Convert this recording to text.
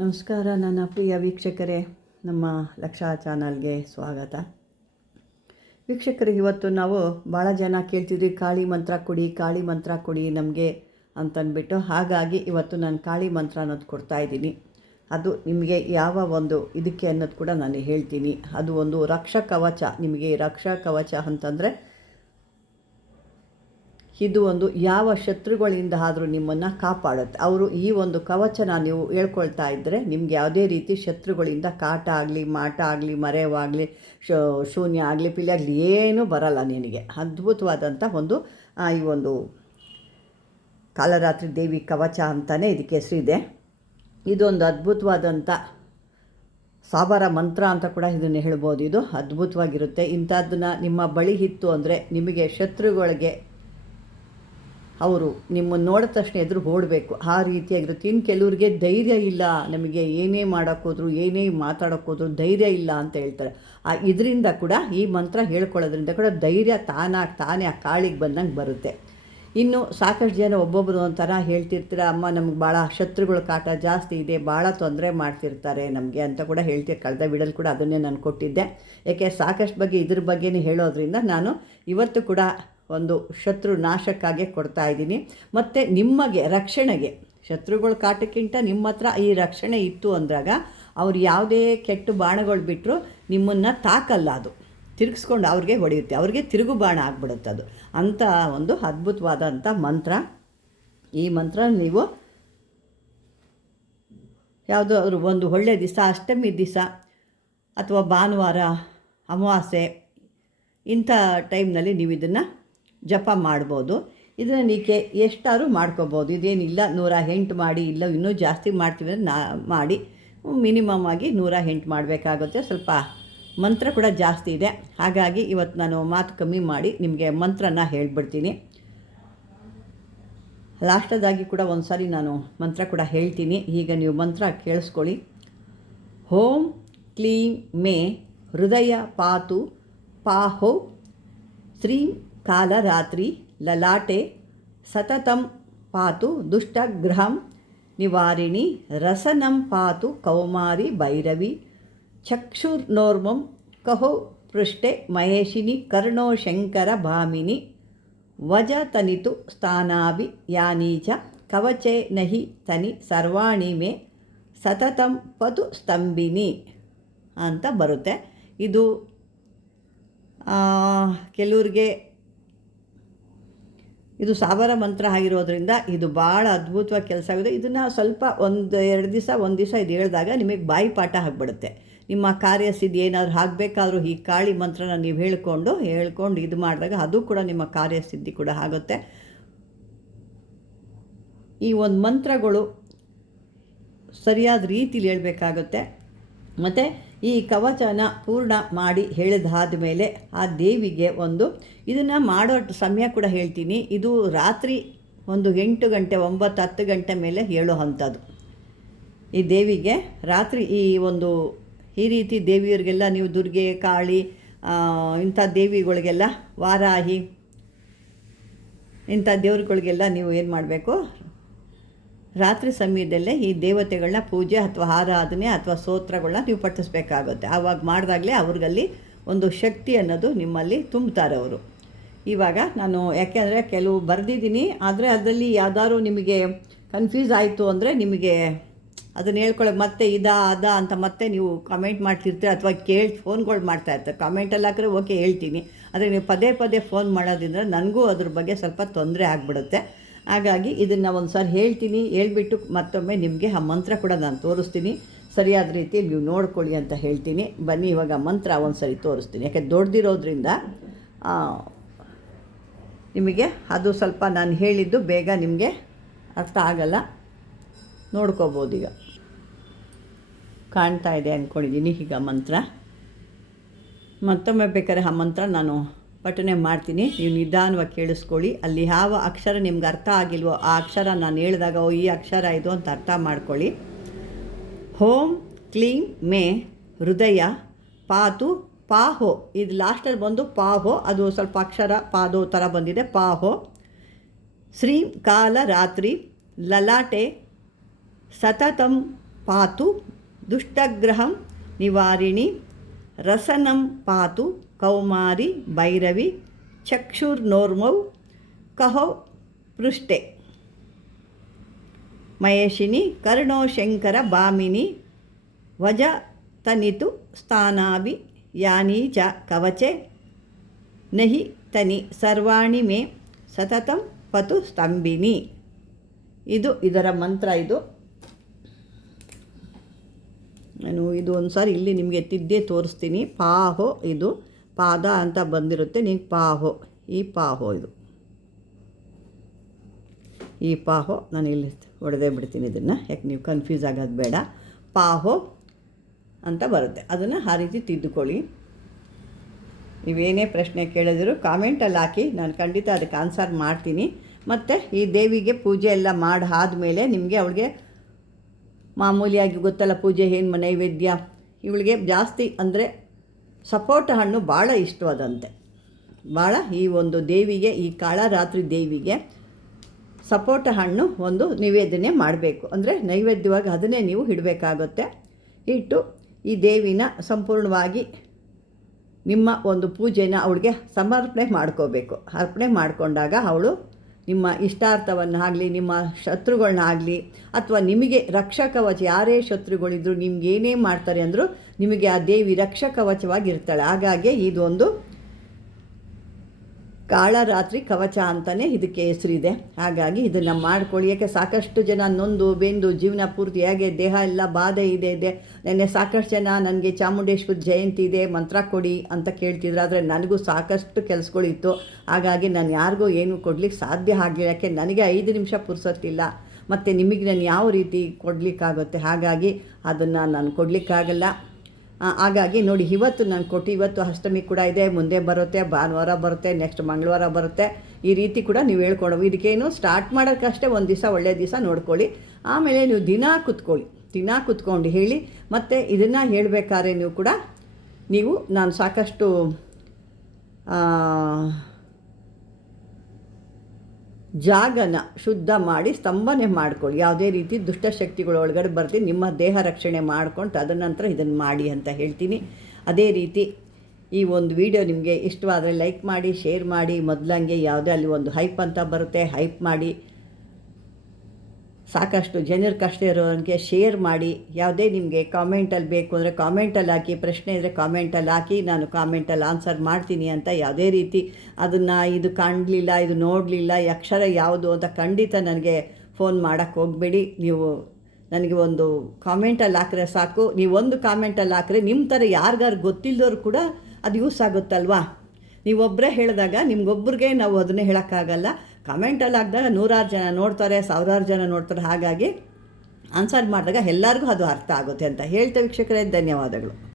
ನಮಸ್ಕಾರ ನನ್ನ ಪ್ರಿಯ ವೀಕ್ಷಕರೇ, ನಮ್ಮ ಲಕ್ಷ ಚಾನಲ್ಗೆ ಸ್ವಾಗತ. ವೀಕ್ಷಕರೇ, ಇವತ್ತು ನಾವು ಭಾಳ ಜನ ಕೇಳ್ತಿದ್ವಿ ಕಾಳಿ ಮಂತ್ರ ಕೊಡಿ ನಮಗೆ ಅಂತಂದ್ಬಿಟ್ಟು. ಹಾಗಾಗಿ ಇವತ್ತು ನಾನು ಕಾಳಿ ಮಂತ್ರ ಅನ್ನೋದು ಕೊಡ್ತಾಯಿದ್ದೀನಿ. ಅದು ನಿಮಗೆ ಯಾವ ಒಂದು ಇದಕ್ಕೆ ಅನ್ನೋದು ಕೂಡ ನಾನು ಹೇಳ್ತೀನಿ. ಅದು ಒಂದು ರಕ್ಷಕವಚ. ನಿಮಗೆ ರಕ್ಷಕವಚ ಅಂತಂದರೆ ಇದು ಒಂದು ಯಾವ ಶತ್ರುಗಳಿಂದ ಆದರೂ ನಿಮ್ಮನ್ನು ಕಾಪಾಡುತ್ತೆ. ಅವರು ಈ ಒಂದು ಕವಚನ ನೀವು ಹೇಳ್ಕೊಳ್ತಾ ಇದ್ದರೆ ನಿಮ್ಗೆ ಯಾವುದೇ ರೀತಿ ಶತ್ರುಗಳಿಂದ ಕಾಟ ಆಗಲಿ, ಮಾಟ ಆಗಲಿ, ಮರೆವಾಗಲಿ, ಶೂನ್ಯ ಆಗಲಿ, ಪಿಲಿ ಆಗಲಿ ಏನೂ ಬರಲ್ಲ ನಿನಗೆ. ಅದ್ಭುತವಾದಂಥ ಒಂದು ಈ ಒಂದು ಕಾಲರಾತ್ರಿ ದೇವಿ ಕವಚ ಅಂತಲೇ ಇದಕ್ಕೆ ಹೆಸರಿದೆ. ಇದೊಂದು ಅದ್ಭುತವಾದಂಥ ಸಾಬರ ಮಂತ್ರ ಅಂತ ಕೂಡ ಇದನ್ನು ಹೇಳ್ಬೋದು. ಇದು ಅದ್ಭುತವಾಗಿರುತ್ತೆ. ಇಂಥದ್ದನ್ನು ನಿಮ್ಮ ಬಳಿ ಇತ್ತು ಅಂದರೆ ನಿಮಗೆ ಶತ್ರುಗಳಿಗೆ ಅವರು ನಿಮ್ಮನ್ನು ನೋಡಿದ ತಕ್ಷಣ ಎದುರು ಓಡಬೇಕು, ಆ ರೀತಿಯಾಗಿರುತ್ತೆ. ಇನ್ನು ಕೆಲವ್ರಿಗೆ ಧೈರ್ಯ ಇಲ್ಲ, ನಮಗೆ ಏನೇ ಮಾಡೋಕ್ಕೋದ್ರು, ಏನೇ ಮಾತಾಡೋಕ್ಕೋದ್ರು ಧೈರ್ಯ ಇಲ್ಲ ಅಂತ ಹೇಳ್ತಾರೆ. ಇದರಿಂದ ಕೂಡ ಈ ಮಂತ್ರ ಹೇಳ್ಕೊಳ್ಳೋದ್ರಿಂದ ಕೂಡ ಧೈರ್ಯ ತಾನೇ ಆ ಕಾಳಿಗೆ ಬಂದಂಗೆ ಬರುತ್ತೆ. ಇನ್ನು ಸಾಕಷ್ಟು ಜನ ಒಬ್ಬೊಬ್ಬರು ಒಂಥರ ಹೇಳ್ತಿರ್ತೀರ, ಅಮ್ಮ ನಮ್ಗೆ ಭಾಳ ಶತ್ರುಗಳ ಕಾಟ ಜಾಸ್ತಿ ಇದೆ, ಭಾಳ ತೊಂದರೆ ಮಾಡ್ತಿರ್ತಾರೆ ನಮಗೆ ಅಂತ ಕೂಡ ಹೇಳ್ತೀರಿ. ಕಳೆದ ವಿಡಿಯೋಲಿ ಕೂಡ ಅದನ್ನೇ ನಾನು ಕೊಟ್ಟಿದ್ದೆ. ಯಾಕೆ ಸಾಕಷ್ಟು ಬಗ್ಗೆ ಇದ್ರ ಬಗ್ಗೆನೇ ಹೇಳೋದ್ರಿಂದ ನಾನು ಇವತ್ತು ಕೂಡ ಒಂದು ಶತ್ರು ನಾಶಕ್ಕಾಗಿ ಕೊಡ್ತಾಯಿದ್ದೀನಿ. ಮತ್ತು ನಿಮಗೆ ರಕ್ಷಣೆಗೆ, ಶತ್ರುಗಳ ಕಾಟಕ್ಕಿಂತ ನಿಮ್ಮ ಹತ್ರ ಈ ರಕ್ಷಣೆ ಇತ್ತು ಅಂದಾಗ ಅವ್ರು ಯಾವುದೇ ಕೆಟ್ಟ ಬಾಣಗಳು ಬಿಟ್ಟರು ನಿಮ್ಮನ್ನು ತಾಕಲ್ಲ, ಅದು ತಿರುಗಿಸ್ಕೊಂಡು ಅವ್ರಿಗೆ ಹೊಡೆಯುತ್ತೆ, ಅವ್ರಿಗೆ ತಿರುಗು ಬಾಣ ಆಗಿಬಿಡುತ್ತೆ. ಅದು ಅಂಥ ಒಂದು ಅದ್ಭುತವಾದಂಥ ಮಂತ್ರ. ಈ ಮಂತ್ರ ನೀವು ಯಾವುದಾದ್ರು ಒಂದು ಒಳ್ಳೆಯ ದಿವಸ, ಅಷ್ಟಮಿ ದಿವಸ ಅಥವಾ ಭಾನುವಾರ, ಅಮಾವಾಸ್ಯೆ ಇಂಥ ಟೈಮ್ನಲ್ಲಿ ನೀವು ಇದನ್ನು ಜಪ ಮಾಡ್ಬೋದು. ಇದನ್ನು ನೀಕೆ ಎಷ್ಟಾದ್ರೂ ಮಾಡ್ಕೋಬೋದು. ಇದೇನಿಲ್ಲ 108 ಮಾಡಿ, ಇಲ್ಲ ಇನ್ನೂ ಜಾಸ್ತಿ ಮಾಡ್ತೀವಿ ಅಂದರೆ ಮಾಡಿ. ಮಿನಿಮಮ್ ಆಗಿ 108 ಮಾಡಬೇಕಾಗುತ್ತೆ. ಸ್ವಲ್ಪ ಮಂತ್ರ ಕೂಡ ಜಾಸ್ತಿ ಇದೆ, ಹಾಗಾಗಿ ಇವತ್ತು ನಾನು ಮಾತು ಕಮ್ಮಿ ಮಾಡಿ ನಿಮಗೆ ಮಂತ್ರನ ಹೇಳ್ಬಿಡ್ತೀನಿ. ಲಾಸ್ಟದಾಗಿ ಕೂಡ ಒಂದು ಸಾರಿ ನಾನು ಮಂತ್ರ ಕೂಡ ಹೇಳ್ತೀನಿ. ಈಗ ನೀವು ಮಂತ್ರ ಕೇಳಿಸ್ಕೊಳ್ಳಿ. ಓಂ ಕ್ಲೀಂ ಮೇ ಹೃದಯ ಪಾತು ಪಾಹೋ ಶ್ರೀಂ ಕಾಲರಾತ್ರಿ ಲಲಾಟೆ ಸತತಂ ಪಾತು ದುಷ್ಟಗ್ರಹಂ ನಿವಾರಿಣಿ ರಸನಂ ಪಾತು ಕೌಮಾರಿ ಭೈರವಿ ಚಕ್ಷುರ್ನೋರ್ಮಂ ಕಹೋ ಪೃಷ್ಠೆ ಮಹೇಶಿನಿ ಕರ್ಣೋ ಶಂಕರ ಭಾಮಿನಿ ವಜತನಿತು ಸ್ಥಾನಾಭಿ ಯಾನೀಚ ಕವಚೆ ನಹಿ ತನಿ ಸರ್ವಾಣಿ ಮೇ ಸತತಂ ಪತು ಸ್ತಂಭಿನಿ ಅಂತ ಬರುತ್ತೆ. ಇದು ಕೆಲವ್ರಿಗೆ ಇದು ಸಾಬರ ಮಂತ್ರ ಆಗಿರೋದ್ರಿಂದ ಇದು ಭಾಳ ಅದ್ಭುತವಾಗಿ ಕೆಲಸ ಆಗಿದೆ. ಇದನ್ನು ಸ್ವಲ್ಪ ಒಂದು ದಿವಸ ಇದು ಹೇಳಿದಾಗ ನಿಮಗೆ ಬಾಯಿಪಾಠ ಆಗಿಬಿಡುತ್ತೆ. ನಿಮ್ಮ ಕಾರ್ಯಸಿದ್ಧಿ ಏನಾದರೂ ಆಗಬೇಕಾದ್ರೂ ಈ ಕಾಳಿ ಮಂತ್ರನ ನೀವು ಹೇಳ್ಕೊಂಡು ಇದು ಮಾಡಿದಾಗ ಅದು ಕೂಡ ನಿಮ್ಮ ಕಾರ್ಯಸಿದ್ಧಿ ಕೂಡ ಆಗುತ್ತೆ. ಈ ಒಂದು ಮಂತ್ರಗಳು ಸರಿಯಾದ ರೀತಿಲಿ ಹೇಳಬೇಕಾಗುತ್ತೆ. ಮತ್ತು ಈ ಕವಚನ ಪೂರ್ಣ ಮಾಡಿ ಹೇಳಿದಾದ ಮೇಲೆ ಆ ದೇವಿಗೆ ಇದನ್ನು ಮಾಡೋ ಸಮಯ ಕೂಡ ಹೇಳ್ತೀನಿ. ಇದು ರಾತ್ರಿ 8 ಗಂಟೆ 9-10 ಗಂಟೆ ಮೇಲೆ ಹೇಳೋ ಅಂಥದ್ದು. ಈ ದೇವಿಗೆ ರಾತ್ರಿ ಈ ರೀತಿ ದೇವಿಯರಿಗೆಲ್ಲ ನೀವು ದುರ್ಗೆ, ಕಾಳಿ, ಇಂಥ ದೇವಿಗಳಿಗೆಲ್ಲ, ವಾರಾಹಿ ಇಂಥ ದೇವ್ರುಗಳಿಗೆಲ್ಲ ನೀವು ಏನು ಮಾಡಬೇಕು, ರಾತ್ರಿ ಸಮಯದಲ್ಲೇ ಈ ದೇವತೆಗಳನ್ನ ಪೂಜೆ ಅಥವಾ ಆರಾಧನೆ ಅಥವಾ ಸ್ತೋತ್ರಗಳನ್ನ ನೀವು ಪಠಿಸ್ಬೇಕಾಗುತ್ತೆ. ಆವಾಗ ಮಾಡಿದಾಗಲೇ ಅವ್ರಿಗಲ್ಲಿ ಒಂದು ಶಕ್ತಿ ಅನ್ನೋದು ನಿಮ್ಮಲ್ಲಿ ತುಂಬ್ತಾರೆ ಅವರು. ಇವಾಗ ನಾನು ಯಾಕೆಂದರೆ ಕೆಲವು ಬರೆದಿದ್ದೀನಿ, ಆದರೆ ಅದರಲ್ಲಿ ಯಾವ್ದಾದ್ರು ನಿಮಗೆ ಕನ್ಫ್ಯೂಸ್ ಆಯಿತು ಅಂದರೆ ನಿಮಗೆ ಅದನ್ನು ಹೇಳ್ಕೊಳ್ಳೋಕೆ ಮತ್ತೆ ಅದ ಅಂತ ಮತ್ತೆ ನೀವು ಕಮೆಂಟ್ ಮಾಡ್ತಿರ್ತೀರ ಅಥವಾ ಫೋನ್ಗಳು ಮಾಡ್ತಾಯಿರ್ತಾರೆ. ಕಮೆಂಟಲ್ಲಿ ಹಾಕಿದ್ರೆ ಓಕೆ ಹೇಳ್ತೀನಿ, ಆದರೆ ನೀವು ಪದೇ ಫೋನ್ ಮಾಡೋದ್ರಿಂದ ನನಗೂ ಅದ್ರ ಬಗ್ಗೆ ಸ್ವಲ್ಪ ತೊಂದರೆ ಆಗಿಬಿಡುತ್ತೆ. ಹಾಗಾಗಿ ಇದನ್ನು ಒಂದು ಸಾರಿ ಹೇಳ್ತೀನಿ, ಹೇಳ್ಬಿಟ್ಟು ಮತ್ತೊಮ್ಮೆ ನಿಮಗೆ ಆ ಮಂತ್ರ ಕೂಡ ನಾನು ತೋರಿಸ್ತೀನಿ. ಸರಿಯಾದ ರೀತಿಯಲ್ಲಿ ನೀವು ನೋಡ್ಕೊಳ್ಳಿ ಅಂತ ಹೇಳ್ತೀನಿ. ಬನ್ನಿ ಇವಾಗ ಮಂತ್ರ ಒಂದು ಸರಿ ತೋರಿಸ್ತೀನಿ. ಯಾಕೆ ದೊಡ್ಡದಿರೋದ್ರಿಂದ ನಿಮಗೆ ಅದು ಸ್ವಲ್ಪ ನಾನು ಹೇಳಿದ್ದು ಬೇಗ ನಿಮಗೆ ಅರ್ಥ ಆಗಲ್ಲ. ನೋಡ್ಕೋಬೋದು. ಈಗ ಕಾಣ್ತಾ ಇದೆ ಅಂದ್ಕೊಂಡಿದ್ದೀನಿ. ಈಗ ಮಂತ್ರ ಮತ್ತೊಮ್ಮೆ ಬೇಕಾದ್ರೆ ಆ ಮಂತ್ರ ನಾನು ಪಠನೆ ಮಾಡ್ತೀನಿ, ನೀವು ನಿಧಾನವಾಗಿ ಕೇಳಿಸ್ಕೊಳ್ಳಿ. ಅಲ್ಲಿ ಯಾವ ಅಕ್ಷರ ನಿಮ್ಗೆ ಅರ್ಥ ಆಗಿಲ್ವೋ ಆ ಅಕ್ಷರ ನಾನು ಹೇಳಿದಾಗ ಈ ಅಕ್ಷರ ಇದು ಅಂತ ಅರ್ಥ ಮಾಡ್ಕೊಳ್ಳಿ. ಓಂ ಕ್ಲೀಂ ಮೇ ಹೃದಯ ಪಾತು ಪಾಹೋ, ಇದು ಲಾಸ್ಟಲ್ಲಿ ಬಂದು ಪಾಹೋ, ಅದು ಸ್ವಲ್ಪ ಅಕ್ಷರ ಪಾದೋ ಥರ ಬಂದಿದೆ, ಪಾಹೋ. ಶ್ರೀಂ ಕಾಲ ರಾತ್ರಿ ಲಲಾಟೆ ಸತತಂ ಪಾತು ದುಷ್ಟಗ್ರಹಂ ನಿವಾರಿಣಿ ರಸನಂ ಪಾತು ಕೌಮಾರಿ ಭೈರವಿ ಚಕ್ಷುರ್ನೋರ್ಮೌ ಕಹೋ ಪೃಷ್ಠೆ ಮಹೇಶಿನಿ ಕರ್ಣೋ ಶಂಕರ ಭಾಮಿನಿ ವಜ ತನಿತು ಸ್ಥಾನಾಭಿ ಯಾನಿ ಚ ಕವಚೆ ನಹಿ ತನಿ ಸರ್ವಾಣಿ ಮೇ ಸತತಂ ಪತು ಸ್ತಂಭಿನಿ. ಇದರ ಮಂತ್ರ. ನಾನು ಇದು ಒಂದು ಸಾರಿ ಇಲ್ಲಿ ನಿಮಗೆ ತಿದ್ದೇ ತೋರಿಸ್ತೀನಿ. ಪಾಹೋ, ಇದು ಪಾದ ಅಂತ ಬಂದಿರುತ್ತೆ, ನೀವು ಪಾಹೋ, ಈ ಪಾಹೋ, ಈ ಪಾಹೋ ನಾನು ಇಲ್ಲಿ ಹೊಡೆದೇ ಬಿಡ್ತೀನಿ ಇದನ್ನು, ಯಾಕೆ ನೀವು ಕನ್ಫ್ಯೂಸ್ ಆಗೋದು ಬೇಡ. ಪಾಹೋ ಅಂತ ಬರುತ್ತೆ, ಅದನ್ನು ಆ ರೀತಿ ತಿದ್ದುಕೊಳ್ಳಿ. ನೀವೇನೇ ಪ್ರಶ್ನೆ ಕೇಳಿದ್ರು ಕಾಮೆಂಟಲ್ಲಿ ಹಾಕಿ, ನಾನು ಖಂಡಿತ ಅದಕ್ಕೆ ಆನ್ಸರ್ ಮಾಡ್ತೀನಿ. ಮತ್ತು ಈ ದೇವಿಗೆ ಪೂಜೆ ಎಲ್ಲ ಮಾಡಿ ಆದಮೇಲೆ ನಿಮಗೆ ಅವಳಿಗೆ ಮಾಮೂಲಿಯಾಗಿ ಗೊತ್ತಲ್ಲ ಪೂಜೆ ಏನು ನೈವೇದ್ಯ, ಇವಳಿಗೆ ಜಾಸ್ತಿ ಅಂದರೆ ಸಪೋಟ ಹಣ್ಣು ಭಾಳ ಇಷ್ಟವಾದಂತೆ. ಭಾಳ ಈ ಒಂದು ದೇವಿಗೆ, ಈ ಕಾಳರಾತ್ರಿ ದೇವಿಗೆ ಸಪೋಟ ಹಣ್ಣು ಒಂದು ನಿವೇದನೆ ಮಾಡಬೇಕು. ಅಂದರೆ ನೈವೇದ್ಯವಾಗಿ ಅದನ್ನೇ ನೀವು ಇಡಬೇಕಾಗುತ್ತೆ. ಇಟ್ಟು ಈ ದೇವಿನ ಸಂಪೂರ್ಣವಾಗಿ ನಿಮ್ಮ ಒಂದು ಪೂಜೆನ ಅವಳಿಗೆ ಸಮರ್ಪಣೆ ಮಾಡ್ಕೋಬೇಕು. ಅರ್ಪಣೆ ಮಾಡಿಕೊಂಡಾಗ ಅವಳು ನಿಮ್ಮ ಇಷ್ಟಾರ್ಥವನ್ನಾಗಲಿ, ನಿಮ್ಮ ಶತ್ರುಗಳನ್ನಾಗಲಿ, ಅಥವಾ ನಿಮಗೆ ರಕ್ಷಕವಚ, ಯಾರೇ ಶತ್ರುಗಳಿದ್ರು ನಿಮ್ಗೇನೇ ಮಾಡ್ತಾರೆ ಅಂದರೂ ನಿಮಗೆ ಆ ದೇವಿ ರಕ್ಷಕವಚವಾಗಿರ್ತಾಳೆ. ಹಾಗಾಗಿ ಇದೊಂದು ಕಾಳರಾತ್ರಿ ಕವಚ ಅಂತಲೇ ಇದಕ್ಕೆ ಹೆಸರಿದೆ. ಹಾಗಾಗಿ ಇದನ್ನು ಮಾಡ್ಕೊಳ್ಳಿ. ಯಾಕೆ ಸಾಕಷ್ಟು ಜನ ನೊಂದು ಬೆಂದು ಜೀವನ ಪೂರ್ತಿ ಹೇಗೆ ದೇಹ ಎಲ್ಲ ಬಾಧೆ ಇದೆ. ನೆನ್ನೆ ಸಾಕಷ್ಟು ಜನ ನನಗೆ ಚಾಮುಂಡೇಶ್ವರಿ ಜಯಂತಿ ಇದೆ ಮಂತ್ರ ಕೊಡಿ ಅಂತ ಕೇಳ್ತಿದ್ರು. ಆದರೆ ನನಗೂ ಸಾಕಷ್ಟು ಕೆಲಸಗಳಿತ್ತು, ಹಾಗಾಗಿ ನಾನು ಯಾರಿಗೂ ಏನು ಕೊಡಲಿಕ್ಕೆ ಸಾಧ್ಯ ಆಗಲಿಲ್ಲ. ಯಾಕೆ ನನಗೆ 5 ನಿಮಿಷ ಪುರ್ಸೊತ್ತಿಲ್ಲ, ಮತ್ತು ನಿಮಗೆ ನಾನು ಯಾವ ರೀತಿ ಕೊಡಲಿಕ್ಕಾಗುತ್ತೆ. ಹಾಗಾಗಿ ಅದನ್ನು ನಾನು ಕೊಡಲಿಕ್ಕಾಗಲ್ಲ. ಹಾಗಾಗಿ ನೋಡಿ, ಇವತ್ತು ನಾನು ಕೊಟ್ಟು, ಇವತ್ತು ಅಷ್ಟಮಿ ಕೂಡ ಇದೆ, ಮುಂದೆ ಬರುತ್ತೆ, ಭಾನುವಾರ ಬರುತ್ತೆ, ನೆಕ್ಸ್ಟ್ ಮಂಗಳವಾರ ಬರುತ್ತೆ. ಈ ರೀತಿ ಕೂಡ ನೀವು ಹೇಳ್ಕೊಡೋ. ಇದಕ್ಕೇನು ಸ್ಟಾರ್ಟ್ ಮಾಡೋಕ್ಕಷ್ಟೇ ಒಂದು ದಿವಸ ಒಳ್ಳೆಯ ದಿವಸ ನೋಡ್ಕೊಳ್ಳಿ. ಆಮೇಲೆ ನೀವು ದಿನ ಕೂತ್ಕೊಂಡು ಹೇಳಿ. ಮತ್ತು ಇದನ್ನು ಹೇಳಬೇಕಾದ್ರೆ ನೀವು ಕೂಡ ನಾನು ಸಾಕಷ್ಟು ಜಾಗನ ಶುದ್ಧ ಮಾಡಿ ಸ್ತಂಭನೆ ಮಾಡ್ಕೊಳ್ಳಿ. ಯಾವುದೇ ರೀತಿ ದುಷ್ಟಶಕ್ತಿಗಳು ಒಳಗಡೆ ಬರ್ತೀವಿ, ನಿಮ್ಮ ದೇಹ ರಕ್ಷಣೆ ಮಾಡ್ಕೊಂಡು ತದನಂತರ ಇದನ್ನು ಮಾಡಿ ಅಂತ ಹೇಳ್ತೀನಿ. ಅದೇ ರೀತಿ ಈ ಒಂದು ವಿಡಿಯೋ ನಿಮಗೆ ಇಷ್ಟವಾದರೆ ಲೈಕ್ ಮಾಡಿ, ಶೇರ್ ಮಾಡಿ. ಮೊದಲಂಗೆ ಯಾವುದೇ ಅಲ್ಲಿ ಒಂದು ಹೈಪ್ ಅಂತ ಬರುತ್ತೆ, ಹೈಪ್ ಮಾಡಿ. ಸಾಕಷ್ಟು ಜನರ ಕಷ್ಟ ಇರೋರಿಗೆ ಶೇರ್ ಮಾಡಿ. ಯಾವುದೇ ನಿಮಗೆ ಕಾಮೆಂಟಲ್ಲಿ ಬೇಕು ಅಂದರೆ ಕಾಮೆಂಟಲ್ಲಿ ಹಾಕಿ, ಪ್ರಶ್ನೆ ಇದ್ದರೆ ಕಾಮೆಂಟಲ್ಲಿ ಹಾಕಿ, ನಾನು ಕಾಮೆಂಟಲ್ಲಿ ಆನ್ಸರ್ ಮಾಡ್ತೀನಿ ಅಂತ. ಯಾವುದೇ ರೀತಿ ಅದನ್ನು ಇದು ಕಾಣಲಿಲ್ಲ, ಇದು ನೋಡಲಿಲ್ಲ, ಈ ಅಕ್ಷರ ಯಾವುದು ಅಂತ ಖಂಡಿತ ನನಗೆ ಫೋನ್ ಮಾಡೋಕ್ಕೆ ಹೋಗಬೇಡಿ. ನೀವು ನನಗೆ ಒಂದು ಕಾಮೆಂಟಲ್ಲಿ ಹಾಕಿದ್ರೆ ಸಾಕು. ನೀವೊಂದು ಕಾಮೆಂಟಲ್ಲಿ ಹಾಕಿದ್ರೆ ನಿಮ್ಮ ಥರ ಯಾರಿಗಾರು ಗೊತ್ತಿಲ್ಲದವ್ರು ಕೂಡ ಅದು ಯೂಸ್ ಆಗುತ್ತಲ್ವಾ. ನೀವೊಬ್ಬರೇ ಹೇಳಿದಾಗ ನಿಮ್ಗೊಬ್ಬರಿಗೆ ನಾವು ಅದನ್ನೇ ಹೇಳೋಕ್ಕಾಗಲ್ಲ. ಕಮೆಂಟಲ್ಲಿ ಹಾಕಿದಾಗ 100 ಜನ ನೋಡ್ತಾರೆ, 1000 ಜನ ನೋಡ್ತಾರೆ. ಹಾಗಾಗಿ ಆನ್ಸರ್ ಮಾಡಿದಾಗ ಎಲ್ಲರಿಗೂ ಅದು ಅರ್ಥ ಆಗುತ್ತೆ ಅಂತ ಹೇಳ್ತಾ ವೀಕ್ಷಕರೇ, ಧನ್ಯವಾದಗಳು.